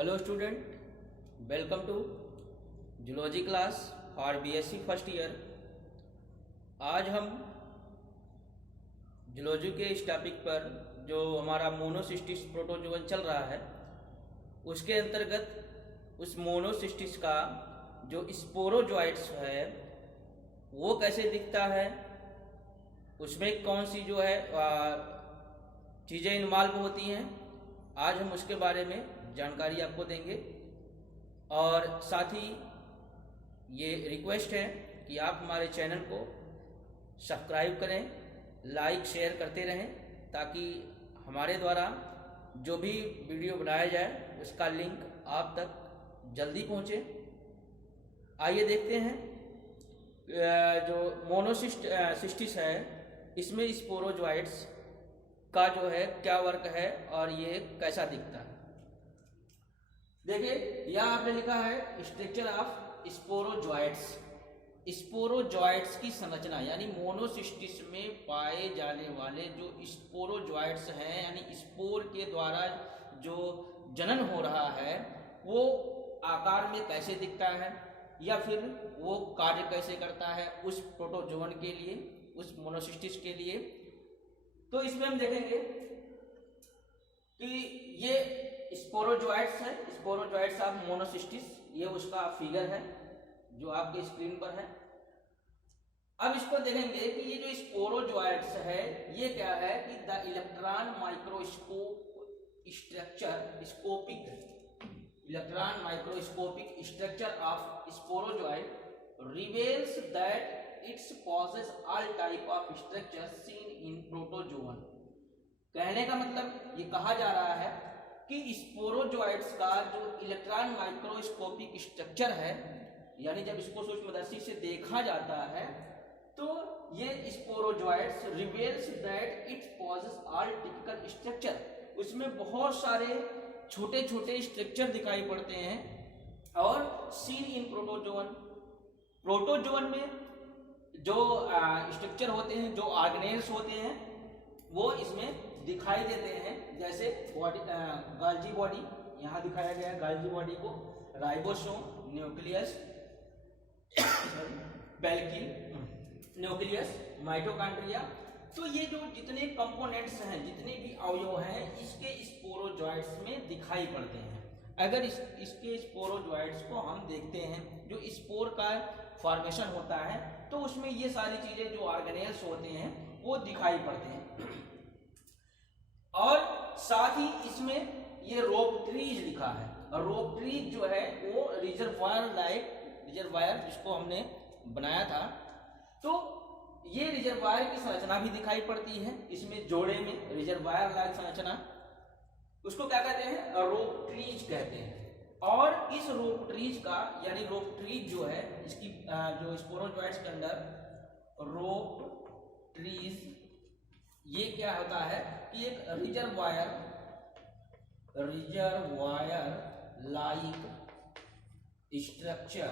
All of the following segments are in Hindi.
Hello student, welcome to zoology class for BSc first year. आज हम जूलॉजी के इस टॉपिक पर जो हमारा मोनोसिस्टिस प्रोटोजोवन चल रहा है उसके अंतर्गत उस मोनोसिस्टिस का जो स्पोरोजोइट्स है वो कैसे दिखता है, उसमें कौन सी जो है चीज़ें इन्वॉल्व होती हैं, आज हम उसके बारे में जानकारी आपको देंगे। और साथ ही ये रिक्वेस्ट है कि आप हमारे चैनल को सब्सक्राइब करें, लाइक शेयर करते रहें ताकि हमारे द्वारा जो भी वीडियो बनाया जाए उसका लिंक आप तक जल्दी पहुंचे। आइए देखते हैं जो मोनोसिस्टिस है इसमें स्पोरोजोइट्स का जो है क्या वर्क है और ये कैसा दिखता है। देखिए यहाँ आपने लिखा है स्ट्रक्चर ऑफ स्पोरोजोइट्स। स्पोरोजोइट्स की संरचना यानी मोनोसिस्टिस में पाए जाने वाले जो स्पोरोजोइट्स हैं यानी स्पोर के द्वारा जो जनन हो रहा है वो आकार में कैसे दिखता है या फिर वो कार्य कैसे करता है उस प्रोटोजोवन के लिए, उस मोनोसिस्टिस के लिए। तो इसमें हम देखेंगे कि ये स्पोरोजोइट्स है, स्पोरोजोइट्स ऑफ मोनोसिस्टिस, ये उसका फिगर है जो आपके स्क्रीन पर है। अब इसको देखेंगे कि ये जो स्पोरोजोइट्स है ये क्या है कि the electron microscope structure electron microscopic structure of sporozoite reveals that it's possesses all type of structure seen in protozoan. कहने का मतलब ये कहा जा रहा है कि स्पोरोजोइट्स का जो इलेक्ट्रॉन माइक्रोस्कोपिक स्ट्रक्चर है यानी जब इसको सूक्ष्मदर्शी से देखा जाता है तो ये sporozoites reveals that it possesses all typical structure, उसमें बहुत सारे छोटे छोटे स्ट्रक्चर दिखाई पड़ते हैं और सीन इन प्रोटोजोवन। प्रोटोजोवन में जो स्ट्रक्चर होते हैं, जो ऑर्गेनेल्स होते हैं वो इसमें दिखाई देते हैं, जैसे बॉडी गाल्जी बॉडी यहाँ दिखाया गया है, गाल्जी बॉडी को, राइबोसोम, न्यूक्लियस, पैल्की, न्यूक्लियस, माइटोकॉन्ड्रिया। तो ये जो जितने कंपोनेंट्स हैं, जितने भी अवयव हैं इसके स्पोरोजोइट्स में दिखाई पड़ते हैं। अगर इसके स्पोरोजोइट्स को हम देखते हैं, जो स्पोर का फॉर्मेशन होता है तो उसमें ये सारी चीजें जो ऑर्गेनेल्स होते हैं वो दिखाई पड़ते हैं। और साथ ही इसमें ये रोपट्रीज लिखा है, और रोपट्रीज जो है वो रिजर्वायर जिसको हमने बनाया था, तो ये रिजर्वायर की संरचना भी दिखाई पड़ती है। इसमें जोड़े में रिजर्वायर लाइक संरचना, उसको क्या कहते हैं, रोपट्रीज कहते हैं। और इस रोपट्रीज का यानी रोपट्रीज जो है इसकी जो स्पोरोजोइट्स के अंदर रोपट्रीज ये क्या होता है कि एक रिजर्वायर लाइक स्ट्रक्चर,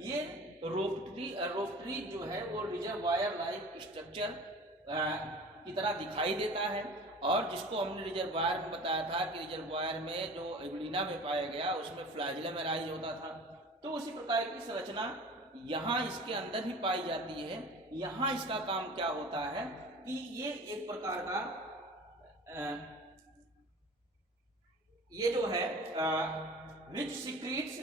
ये रोपट्रीज जो है वो रिजर्वायर लाइक स्ट्रक्चर की तरह दिखाई देता है। और जिसको हमने रिजर्वायर में बताया था कि रिजर्वायर में जो एगुलिना में पाया गया उसमें फ्लैजिलम एराइज होता था, तो उसी प्रकार की संरचना यहाँ इसके अंदर भी पाई जाती है। यहाँ इसका काम क्या होता है कि ये एक प्रकार का ये जो है विच सिक्रीट्स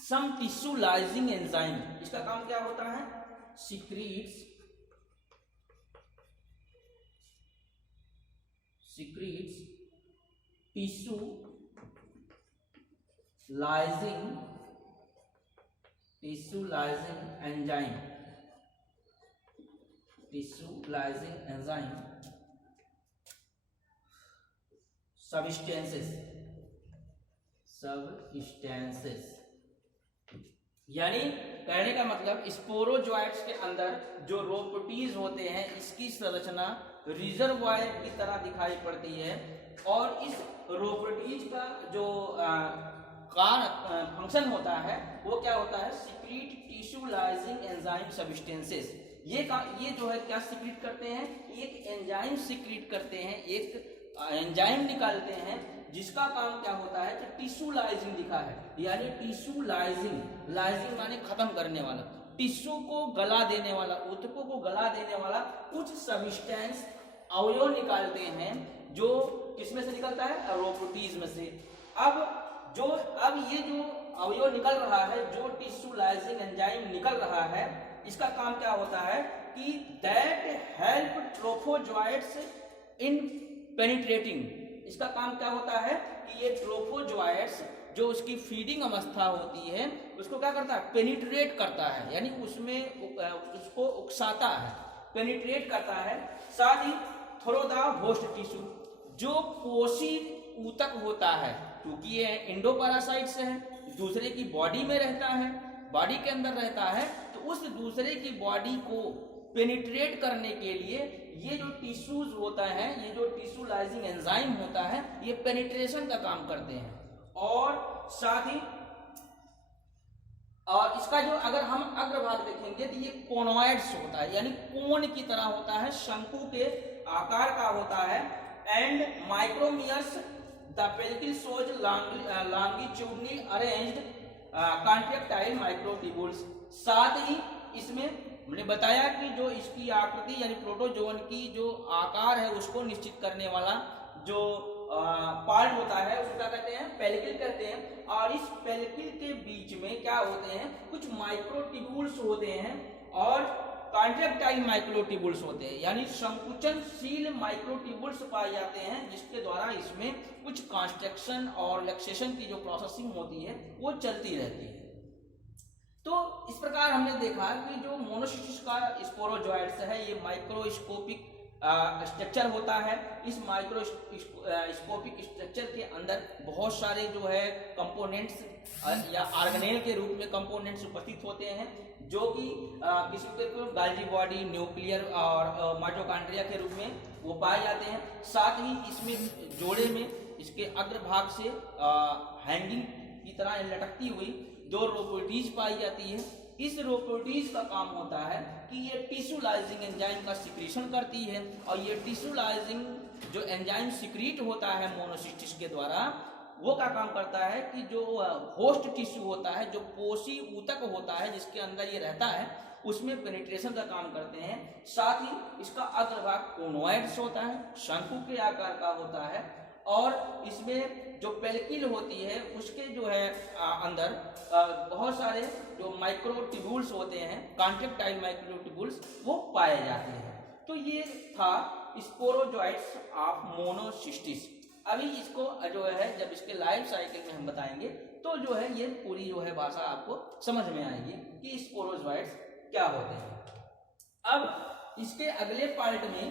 सम टिश्यू लाइजिंग एंजाइम, इसका काम क्या होता है, सिक्रीट्स टिश्यू लाइजिंग एंजाइम सबस्टेंसेस यानी कहने का मतलब स्पोरोजोइट्स के अंदर जो रोपटीज होते हैं इसकी संरचना रिजर्वायर की तरह दिखाई पड़ती है। और इस रोपटीज का जो फंक्शन होता है वो क्या होता है, सिक्रीट टिश्यू लाइजिंग एंजाइम सबस्टेंसेस। ये जो है क्या सिक्रीट करते हैं, एक एंजाइम सिक्रीट करते हैं, एक एंजाइम निकालते हैं जिसका काम क्या होता है कि टिश्यू लाइजिंग लिखा है, यानी टिश्यू लाइजिंग, लाइजिंग माने खत्म करने वाला, टिश्यू को गला देने वाला, ऊतकों को गला देने वाला कुछ सब्सटेंस अवयव निकालते हैं जो किसमें से निकलता है, एरोप्रोटीज में से। अब ये जो अवयव निकल रहा है, जो टिश्यू लाइजिंग एंजाइम निकल रहा है, इसका काम क्या होता है कि दैट हेल्प ट्रोफोजोइट्स इन पेनिट्रेटिंग, इसका काम क्या होता है कि ये ट्रोफोजोइट्स जो उसकी फीडिंग अवस्था होती है उसको क्या करता है, पेनिट्रेट करता है, यानी उसमें उसको उकसाता है, पेनिट्रेट करता है। साथ ही थ्रू द होस्ट टिश्यू, जो पोषी ऊतक होता है, क्योंकि ये इंडोपैरासाइट्स है, दूसरे की बॉडी में रहता है, बॉडी के अंदर रहता है, तो उस दूसरे की बॉडी को पेनिट्रेट करने के लिए ये जो टिश्यूज होता है, ये जो टिश्यू लाइजिंग एंजाइम होता है, ये पेनिट्रेशन का काम करते हैं। और साथ ही और इसका जो अगर हम अग्रभाग देखेंगे तो ये कोनोइड्स होता है, यानी कोन की तरह होता है, शंकु के आकार का होता है। And micromeres the pellicle shows longitudinally arranged contractile microtubules. साथ ही इसमें हमने बताया कि जो इसकी आकृति यानी प्रोटोजोवन की जो आकार है उसको निश्चित करने वाला जो पार्ट होता है उसको क्या कहते हैं, पेल्किल कहते हैं। और इस पेल्किल के बीच में क्या होते हैं, कुछ माइक्रोट्यूब्यूल्स होते हैं और कॉन्ट्रैक्टाइल माइक्रोट्यूब्यूल्स होते हैं, यानी संकुचनशील माइक्रोट्यूब्यूल्स पाए जाते हैं, जिसके द्वारा इसमें कुछ कॉन्स्ट्रक्शन और रिलैक्सेशन की जो प्रोसेसिंग होती है वो चलती रहती है। तो इस प्रकार हमने देखा कि जो मोनोसिस्टिस का स्पोरोजोइट्स है ये माइक्रोस्कोपिक स्ट्रक्चर होता है। इस माइक्रोस्कोपिक स्ट्रक्चर के अंदर बहुत सारे जो है कंपोनेंट्स या ऑर्गेनेल के रूप में कंपोनेंट्स उपस्थित होते हैं, जो कि किसी के गाल्जी बॉडी, न्यूक्लियर और माइटोकॉन्ड्रिया के रूप में वो पाए जाते हैं। साथ ही इसमें जोड़े में इसके अग्रभाग से हैंगिंग की तरह लटकती हुई दो रोपोटीज पाई जाती है। इस रोपोटीज का काम होता है कि ये टिश्यू लाइजिंग एंजाइम का सिक्रीशन करती है, और ये टिश्यू लाइजिंग जो एंजाइम सिक्रीट होता है मोनोसिस्टिस के द्वारा, वो क्या काम करता है कि जो होस्ट टिश्यू होता है, जो पोषी ऊतक होता है जिसके अंदर ये रहता है, उसमें पेनिट्रेशन का काम करते हैं। साथ ही इसका अग्रभाग कोनोइड्स होता है, शंकु के आकार का होता है, और इसमें जो पेल्किल होती है उसके जो है अंदर बहुत सारे जो माइक्रोट्यूब्यूल्स होते हैं, कॉन्ट्रैक्टाइल माइक्रोट्यूब्यूल्स, वो पाए जाते हैं। तो ये था स्पोरोजोइट्स ऑफ मोनोसिस्टिस। अभी इसको जो है जब इसके लाइफ साइकिल में हम बताएंगे तो जो है ये पूरी जो है भाषा आपको समझ में आएगी कि स्पोरोजोइट्स क्या होते हैं। अब इसके अगले पार्ट में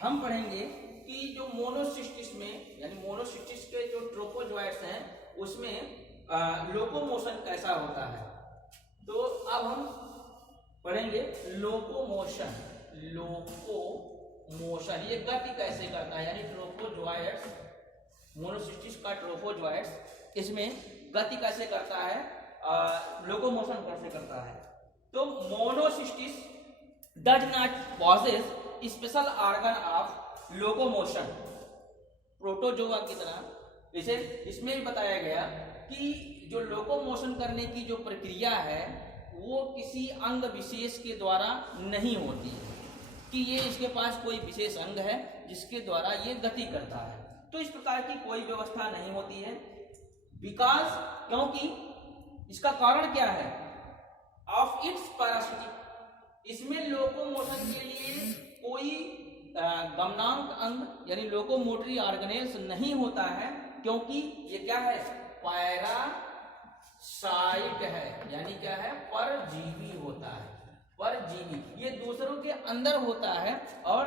हम पढ़ेंगे कि जो मोनोसिस्टिस में यानी मोनोसिस्टिस के जो ट्रोपोजोइट्स हैं उसमें लोकोमोशन कैसा होता है। तो अब हम पढ़ेंगे लोकोमोशन। लोकोमोशन ये गति कैसे करता है, यानी ट्रोपोजोइट्स, मोनोसिस्टिस का ट्रोपोजोइट्स इसमें गति कैसे करता है, लोकोमोशन कैसे करता है। तो Monocystis does not possesses special organ of locomotion. Protozoa की तरह इसे इसमें भी बताया गया कि जो लोकोमोशन करने की जो प्रक्रिया है वो किसी अंग विशेष के द्वारा नहीं होती है, कि ये इसके पास कोई विशेष अंग है जिसके द्वारा ये गति करता है। तो इस प्रकार की कोई व्यवस्था नहीं होती है, बिकॉज क्योंकि इसका कारण क्या है, ऑफ इट्स पैरासिटिक, इसमें लोकोमोशन के लिए कोई गमनांक अंग यानी लोकोमोटरी ऑर्गेनेल्स नहीं होता है, क्योंकि ये क्या है, पैरासाइट है, यानी क्या है, परजीवी होता है। परजीवी ये दूसरों के अंदर होता है, और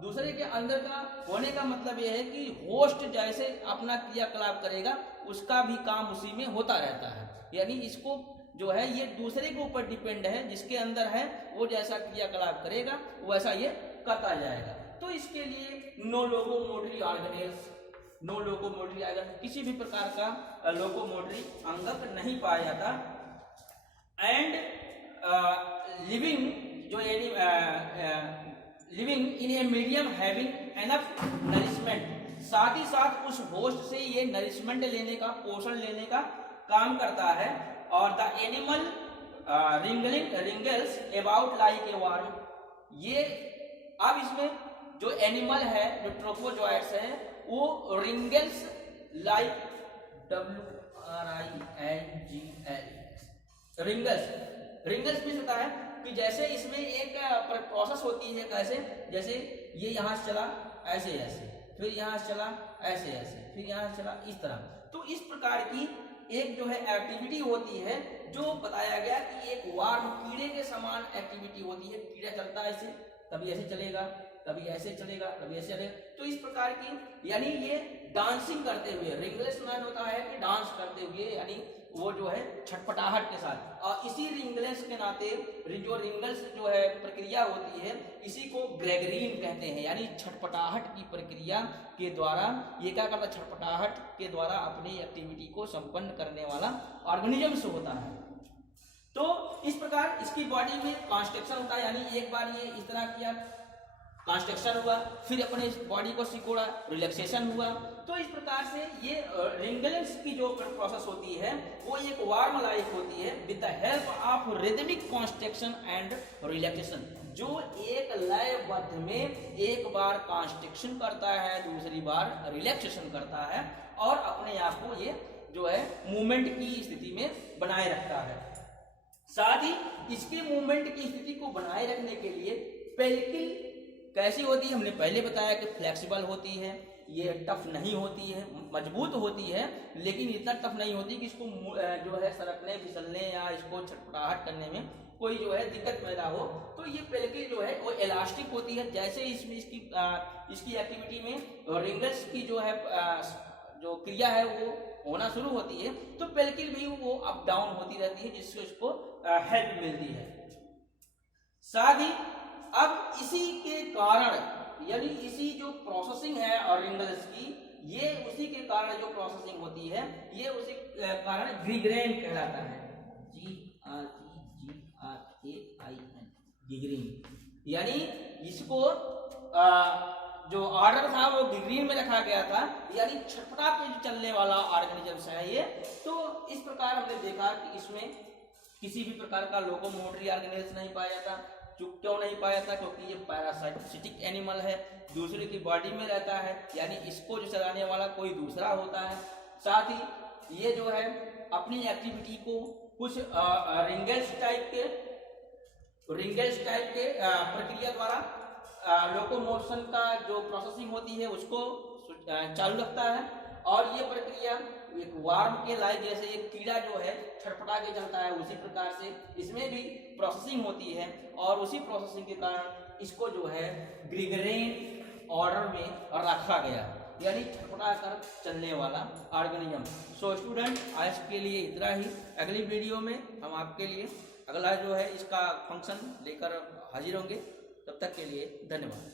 दूसरे के अंदर का होने का मतलब यह है कि होस्ट जैसे अपना क्रियाकलाप करेगा उसका भी काम उसी में होता रहता है, यानी इसको जो है ये दूसरे के ऊपर डिपेंड है, जिसके अंदर है वो जैसा क्रियाकलाप करेगा वैसा ये करता जाएगा। तो इसके लिए no locomotory organelles, no locomotory organ, किसी भी प्रकार का लोकोमोटरी अंगक नहीं पाया जाता। एंड लिविंग जो living in a medium having enough nourishment, साथ ही साथ उस होस्ट से ये नरिशमेंट लेने का, पोषण लेने का काम करता है। और the animal wrinkles about like a worm. ये अब इसमें जो एनिमल है, जो ट्रोफोजोइट्स है, वो रिंगल्स लाइक WRINGL रिंगल्स भी होता है कि जैसे इसमें एक प्रोसेस होती है, कैसे, जैसे ये यहाँ से चला ऐसे ऐसे, फिर यहाँ से चला ऐसे ऐसे, फिर यहाँ से चला इस तरह। तो इस प्रकार की एक जो है एक्टिविटी होती है, जो बताया गया कि एक वार्म कीड़े के समान एक्टिविटी होती है। कीड़ा चलता है ऐसे, कभी ऐसे चलेगा, कभी ऐसे चलेगा, कभी ऐसे चलेगा। तो इस प्रकार की, यानी ये डांसिंग करते हुए, रिंगलेस मैन होता है कि डांस करते हुए, यानी वो जो है छटपटाहट के साथ। और इसी रिंगलेस के नाते जो रिंगल्स जो है प्रक्रिया होती है, इसी को ग्रेगरीन कहते हैं, यानी छटपटाहट की प्रक्रिया के द्वारा ये क्या करता है, छटपटाहट के द्वारा अपनी एक्टिविटी को संपन्न करने वाला ऑर्गेनिजम्स होता है। तो इस प्रकार इसकी बॉडी में कॉन्स्ट्रक्शन होता है, यानी एक बार ये इस तरह किया, कॉन्स्ट्रक्शन हुआ, फिर अपने बॉडी को सिकोड़ा, रिलैक्सेशन हुआ। तो इस प्रकार से ये रिंगल्स की जो प्रोसेस होती है वो एक वार्म लाइफ होती है with the help of rhythmic construction and relaxation, जो एक लयबद्ध में एक बार कॉन्स्ट्रक्शन करता है, दूसरी बार रिलैक्सेशन करता है, और अपने आप को ये जो है मूवमेंट की स्थिति में बनाए रखता है। साथ ही इसके मूवमेंट की स्थिति को बनाए रखने के लिए पेल्किल कैसी होती है, हमने पहले बताया कि फ्लेक्सिबल होती है, ये टफ नहीं होती है, मजबूत होती है, लेकिन इतना टफ नहीं होती कि इसको जो है सरकने, फिसलने या इसको छटपटाहट करने में कोई जो है दिक्कत पैदा हो। तो ये पेल्किल जो है वो इलास्टिक होती है। जैसे इसमें इसकी एक्टिविटी में रिंगल्स की जो है जो क्रिया है वो होना शुरू होती है, तो पेल्किल भी वो अप डाउन होती रहती है, जिससे उसको हेल्प मिलती है। साथ ही अब इसी के कारण, यानी इसी जो प्रोसेसिंग है और रिंगल्स की, ये उसी के कारण जो प्रोसेसिंग होती है, ये उसी कारण ग्रिग्रेन कहलाता है। GREGRAIN, गिग्रीन। यानी इसको जो ऑर्डर था वो गिग्रीन में रखा गया था, यानी छटपटा के चलने वाला ऑर्गेनिजम्स है ये। तो इस प्रकार हमने देखा कि इसमें किसी भी प्रकार का लोकोमोटरी ऑर्गेनेल्स नहीं पाया जाता। क्यों नहीं पाया था? क्योंकि ये पैरासाइटिक एनिमल है, दूसरे की बॉडी में रहता है, यानी इसको जो चलाने वाला कोई दूसरा होता है। साथ ही ये जो है अपनी एक्टिविटी को कुछ रिंगल्स टाइप के प्रक्रिया द्वारा लोकोमोशन का जो प्रोसेसिंग होती है उसको चालू रखता है। और ये प्रक्रिया एक वार्म के लाइक, जैसे एक कीड़ा जो है छटपटा के चलता है, उसी प्रकार से इसमें भी प्रोसेसिंग होती है, और उसी प्रोसेसिंग के कारण इसको जो है ग्रिग्रेन ऑर्डर में रखा गया, यानी छटपटा कर चलने वाला ऑर्गेनिज्म। सो स्टूडेंट, आज के लिए इतना ही। अगली वीडियो में हम आपके लिए अगला जो है इसका फंक्शन लेकर हाजिर होंगे। तब तक के लिए धन्यवाद।